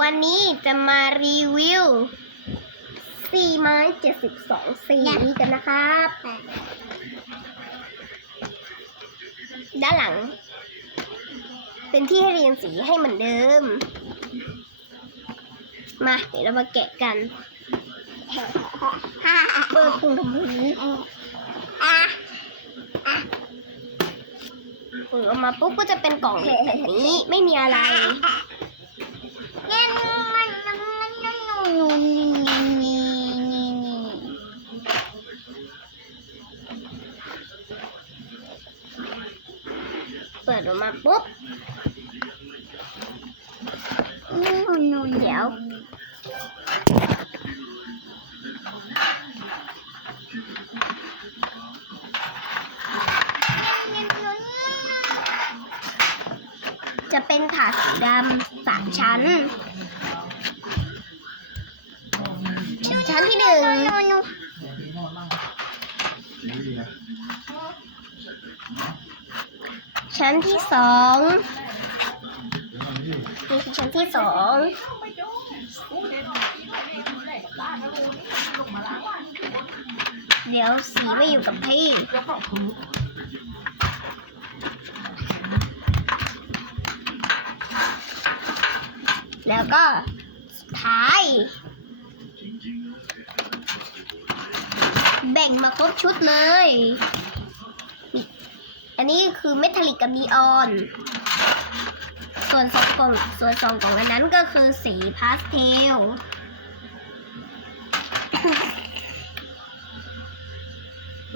วันนี้จะมารีวิวสีไม้เจ็ดสิบสองสีกันนะครับด้านหลัง เป็นที่ให้เรียงสีให้เหมือนเดิม มาเดี๋ยวเรามาแกะกันเปิดพุงทำไมอะอะเปิดออกมาปุ๊บก็จะเป็นกล่องแบบนี้ไม่มีอะไร ดออกมาปุ๊บนูนเดี๋ยวจะเป็นถาดสีดำสามชั้น ชั้นที่หนึ่ง ชั้นที่สองนี่คือชั้นที่สองเดี๋ยวสีไม่อยู่กับที่แล้วก็ท้าย แบ่งมาครบชุดเลย อันนี้คือเมทัลลิกกับนีออน ส่วนสองกล่องส่วนสองกล่องอันนั้นก็คือสีพาสเทล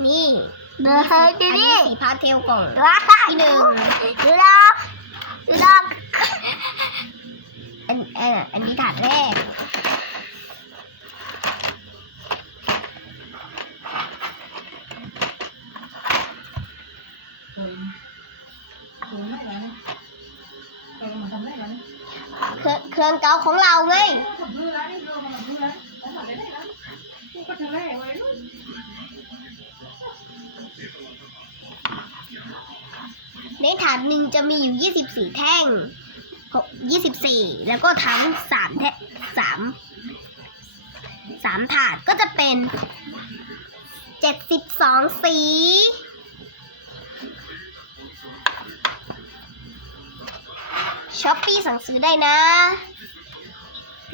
นี่เดี๋ยวให้ดูอันดินี้สีพาสเทลกล่องว้าที่หนึ่ง เครื่องเก่าของเราไงในถาดหนึ่งจะมีอยู่24แท่งหก24แล้วก็ทั้งสามแท่สามสามถาดก็จะเป็น72สี ช้อปปี้สั่งซื้อได้นะ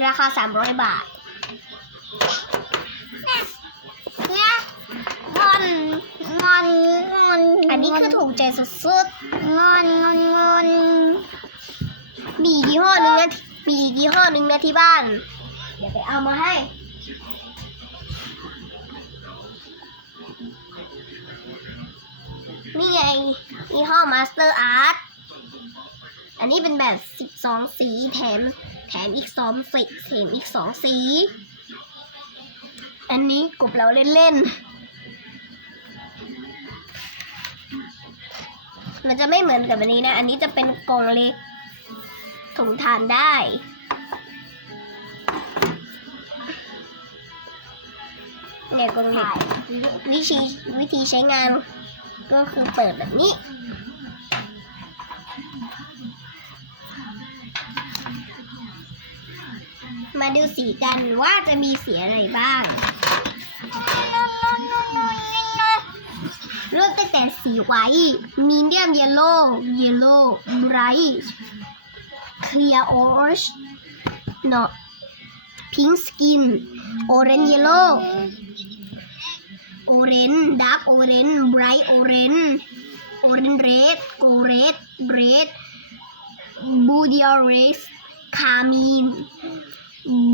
ราคา 300 บาทเนี่ยงอนงอนงอนอันนี้คือถูกใจสุดงอนงอนงอนๆมีอีกยี่ห้อหนึ่งนะมีอีกยี่ห้อหนึ่งนะที่บ้าน เดี๋ยวไปเอามาให้นี่ไงยี่ห้อ Master Art อั อันนี้เป็นแบบ 12 สีแถมแถมอีกสองสีแถมอีกสองสี อันนี้กบเราเล่นๆ มันจะไม่เหมือนกับอันนี้นะ อันนี้จะเป็นกล่องเล็กถุงทานได้เนี่ยกล่องเล็กวิธีวิธีใช้งานก็คือเปิดแบบนี้ มาดูสีกันว่าจะมีสีอะไรบ้างเริ่มตั้งแต่สีไว้มีเดียมเยลโล่เยลโล่ไบรท์เคลียร์ออรนจ์เนาะพิงสกินออเรนจ์เยลโล่ออเรนจ์ดาร์กออเรนจ์ไบรท์ออเรนจ์ออเรนจ์เรดโกเรดเรดบูดิออเรสคามีน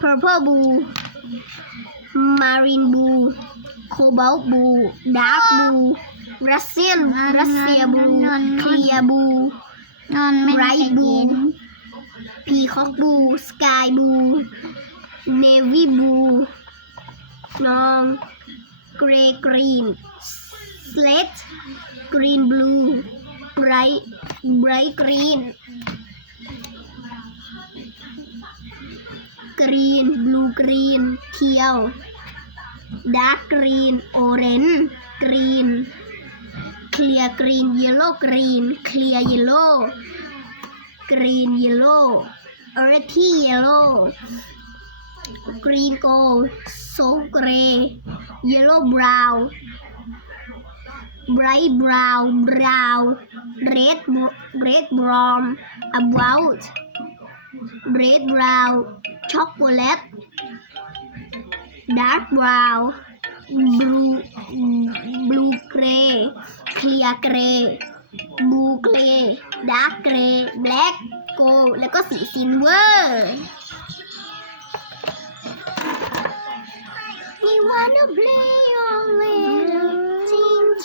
purple blue marine blue cobalt blue dark blue Russian Russia blue clear blue นอนไม่ไรบูพีคอกบูสกายบูเนวี่บูนองเกรย์กรีนสเลตกรีนบลูไบรท์ไบรท์กรีน กรีนบลูกรีนเขียวดาร์กกรีนโอเรนจ์กรีนเคลียร์กรีนเยลโล่กรีนเคลียร์เยลโล่กรีนเยลโล่เอร์ที่เยลโล่กรีนโกลโซเกรเยลโล่บราวน์ไบรท์บราวน์บราวน์เรดเรดบรอม about รดบราวด์ ช็อกโกแลตดาร์กบราวน์บลูบลูเกรย์เคลียร์เกรย์บลูเกรย์ดาร์กเกรย์แบล็กโกแล้วก็สีซิลเวอร์วันอ n บ play all little things